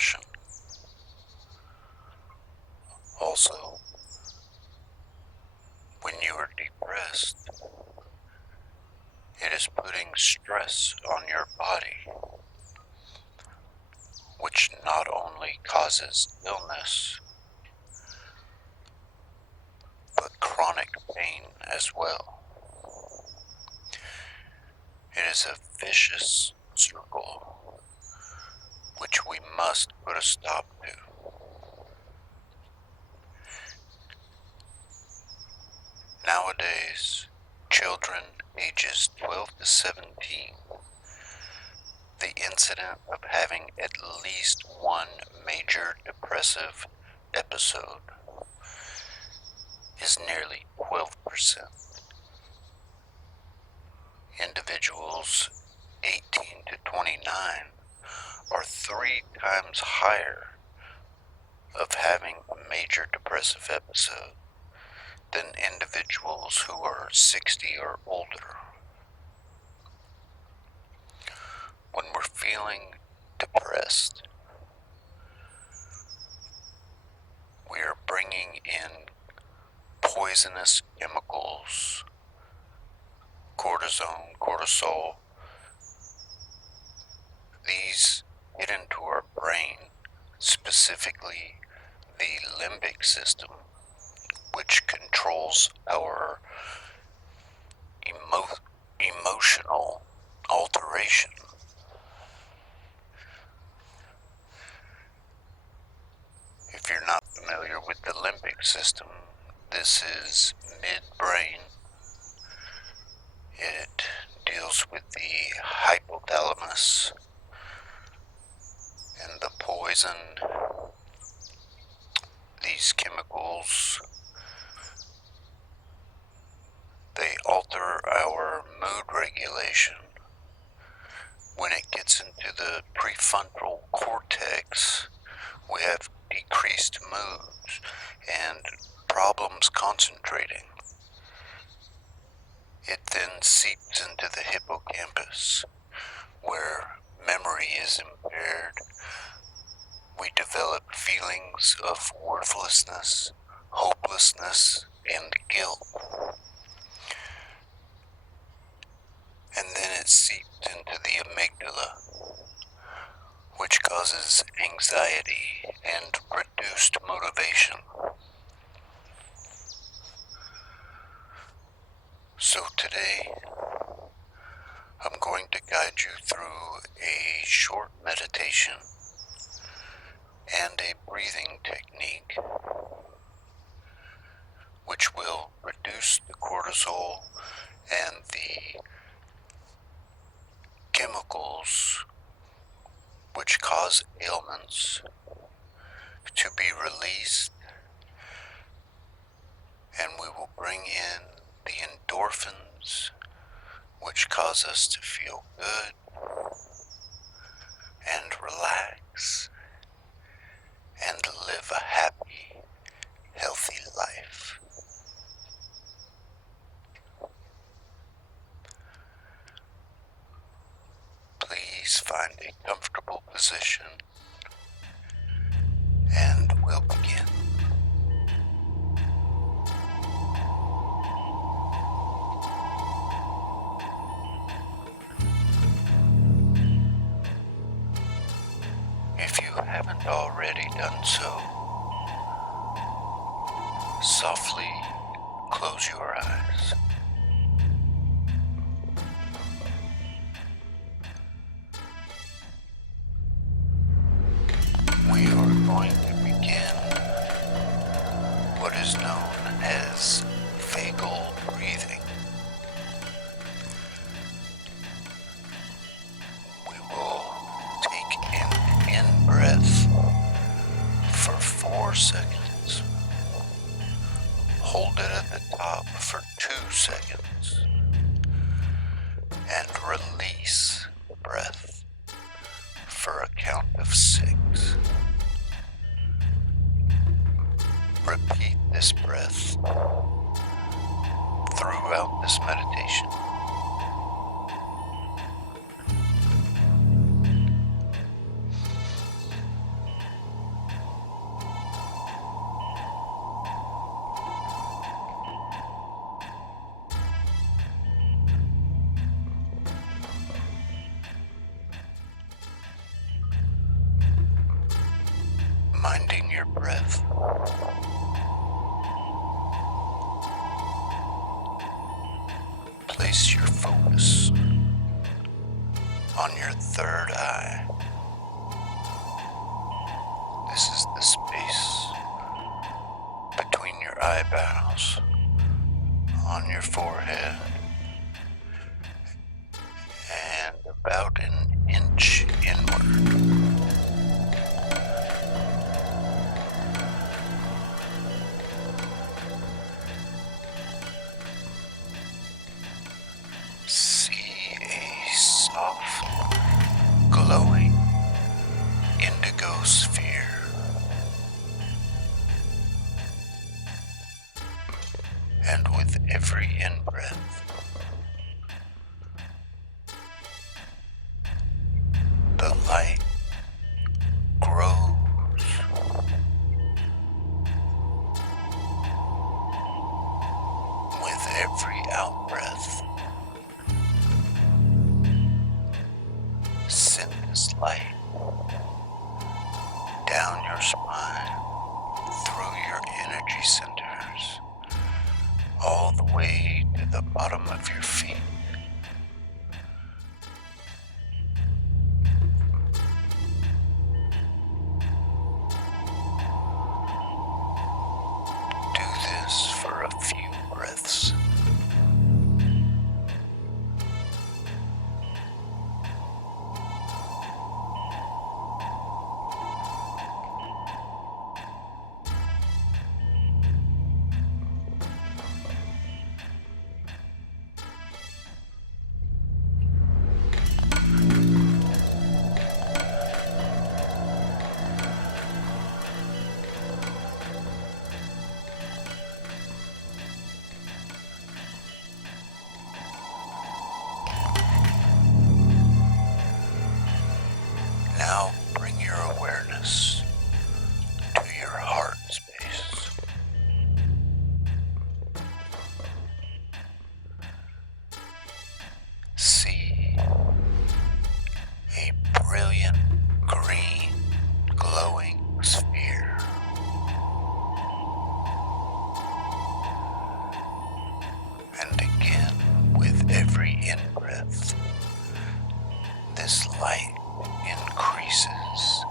depression. Also, when you are depressed, it is putting stress on your body, which not only causes illness, but chronic pain as well. It is a vicious circle, which we must put a stop to. Nowadays, children ages 12 to 17, the incident of having at least one major depressive episode is nearly 12%. Individuals 18 to 29 are 3 times higher of having a major depressive episode than individuals who are 60 or older. When we're feeling depressed, we are bringing in poisonous chemicals, cortisol. These get into our brain, specifically the limbic system, which controls our emotional alteration. If you're not familiar with the limbic system, this is midbrain. It deals with the hypothalamus and the poison. These chemicals, they alter our mood regulation. When it gets into the prefrontal cortex, we have decreased moods and problems concentrating. It then seeps into the hippocampus, where memory is impaired. We develop feelings of worthlessness, hopelessness, and guilt. And then it seeps into the amygdala, which causes anxiety and reduced motivation. So today, I'm going to guide you through a short meditation and a breathing technique, which will reduce the cortisol and the chemicals which cause ailments to be released, and we will bring in the endorphins, which cause us to feel good and relax and live a happy, healthy life. Please find a comfortable position and we'll begin. If you haven't already done so, softly close your eyes. We are going to begin what is known as Fable Breathing. We will take an in-breath for 4 seconds. Hold it at the top for 2 seconds. And release the breath for a count of 6. Repeat this breath throughout this meditation. minding your breath. Place your focus on your third eye. This is the space between your eyebrows, on your forehead, and about an inch inward. See a soft, glowing indigo sphere. And with every in-breath, the light grows. With every out-breath, send this light down your spine, through your energy centers, all the way to the bottom of your feet. Do this for a few breaths. Now bring your awareness to your heart space. See a brilliant green glowing sphere. And again, with every in-breath, this light increases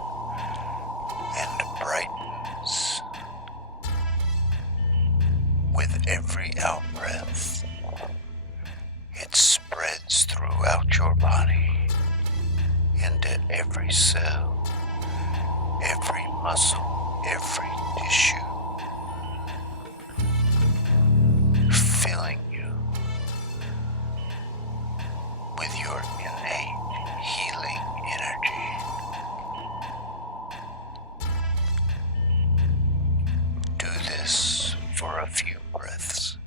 and brightens. With every out-breath, it spreads throughout your body, into every cell, every muscle, every tissue, filling you with your innate healing energy. Do this for a few breaths.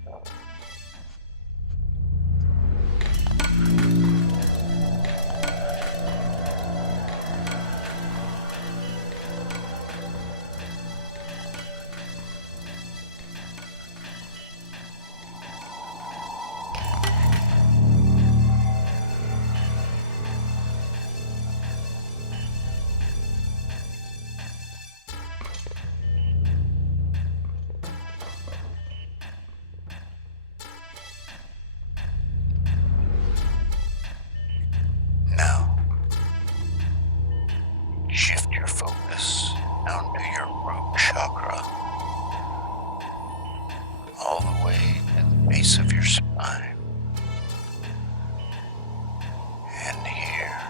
Now, shift your focus down to your root chakra, all the way to the base of your spine. And here,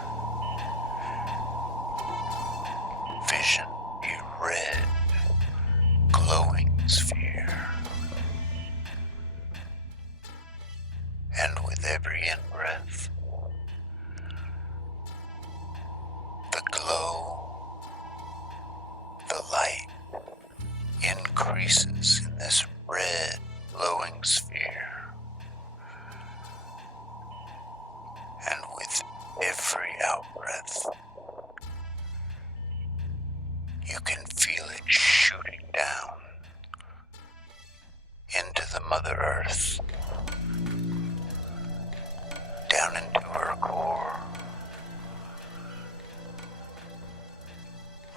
vision a red, glowing sphere. And with every in-breath, the glow, the light increases in this red glowing sphere. And with every out-breath, you can feel it shooting down into the Mother Earth, down into her core,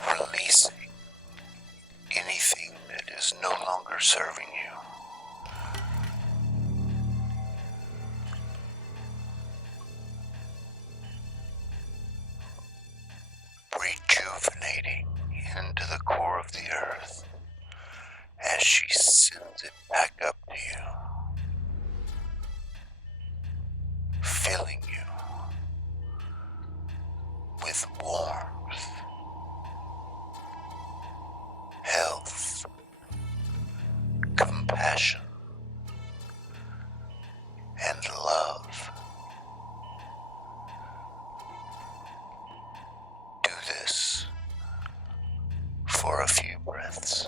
releasing serving you. Rejuvenating into the core of the earth as she sends it back up to you, filling you with warmth, health, compassion, and love. Do this for a few breaths.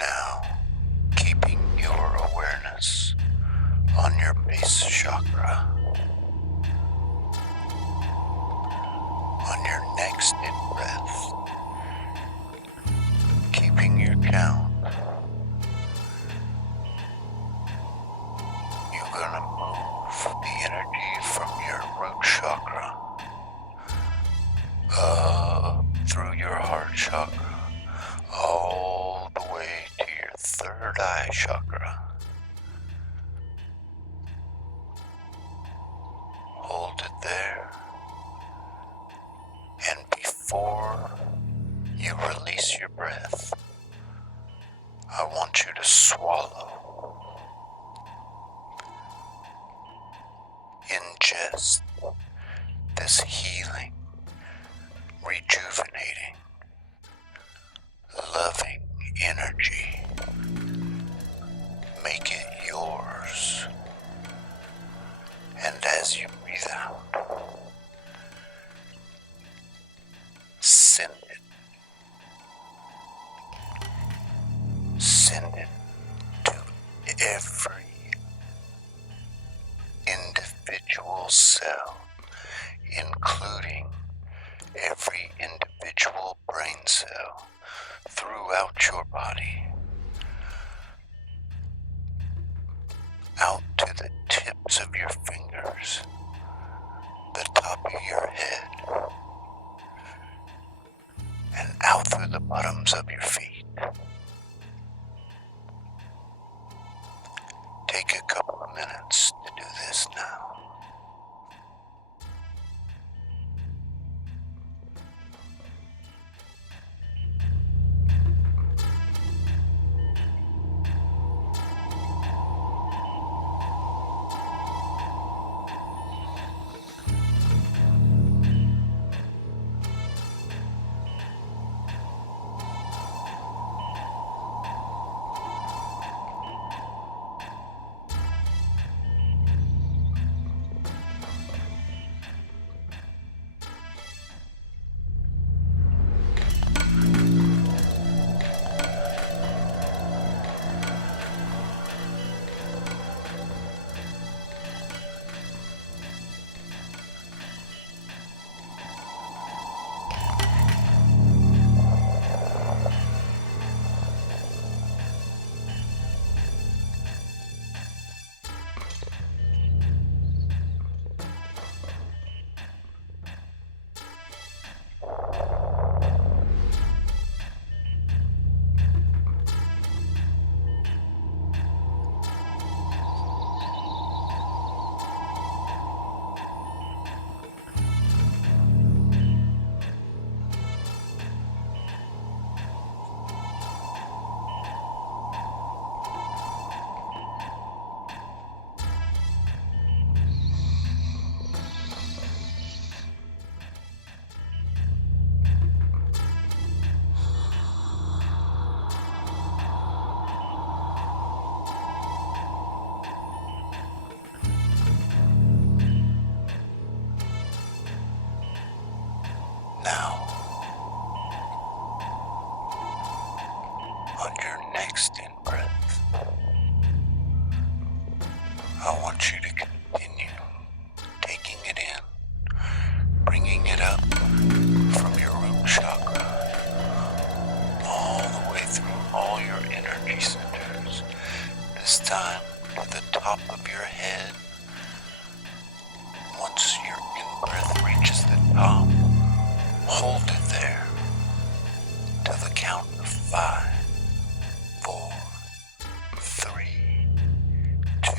Now, keeping your awareness on your base chakra, on your next in-breath, keeping your count, you're gonna move the energy from your root chakra up through your heart chakra, all the way to your third eye chakra. Hold it there, and before you release your breath, I want you to swallow, ingest this healing, rejuvenating, loving energy. Make it yours. And as you breathe out, send it. Send it to every individual cell, including every individual brain cell throughout your body, out to the tips of your fingers, the top of your head, and out through the bottoms of your feet. Take a couple of minutes to do this now. On your next in-breath, I want you to continue taking it in, bringing it up from your root chakra, all the way through all your energy centers, this time to the top of your head. Once your in-breath reaches the top, hold it there till the count of 5, 4, 3, 2.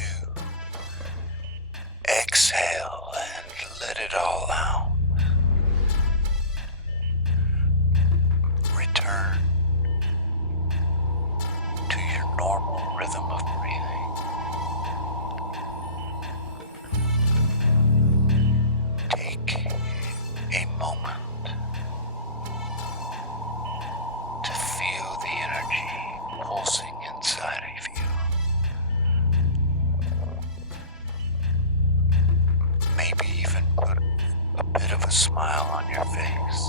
Exhale and let it all out. Return to your normal rhythm of breathing. Take a moment to feel the energy pulsing inside of you. Maybe even put a bit of a smile on your face.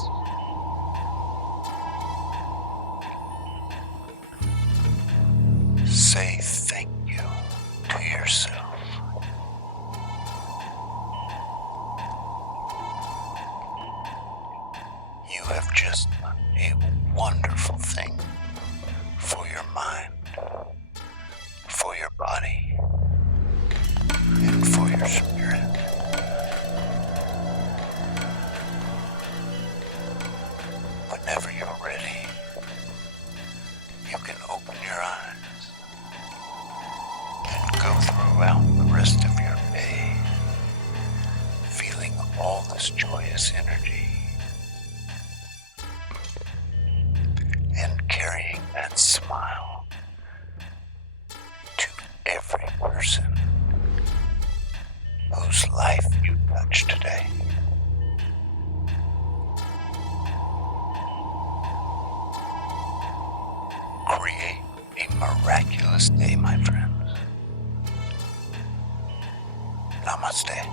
Say thank you to yourself. You have just done a wonderful thing for your mind, for your body, and for your spirit. Whenever you're ready, you can open your eyes and go throughout the rest of your day, feeling all this joyous energy and carrying that smile to every person whose life you touch today. Create a miraculous day, my friends. Namaste.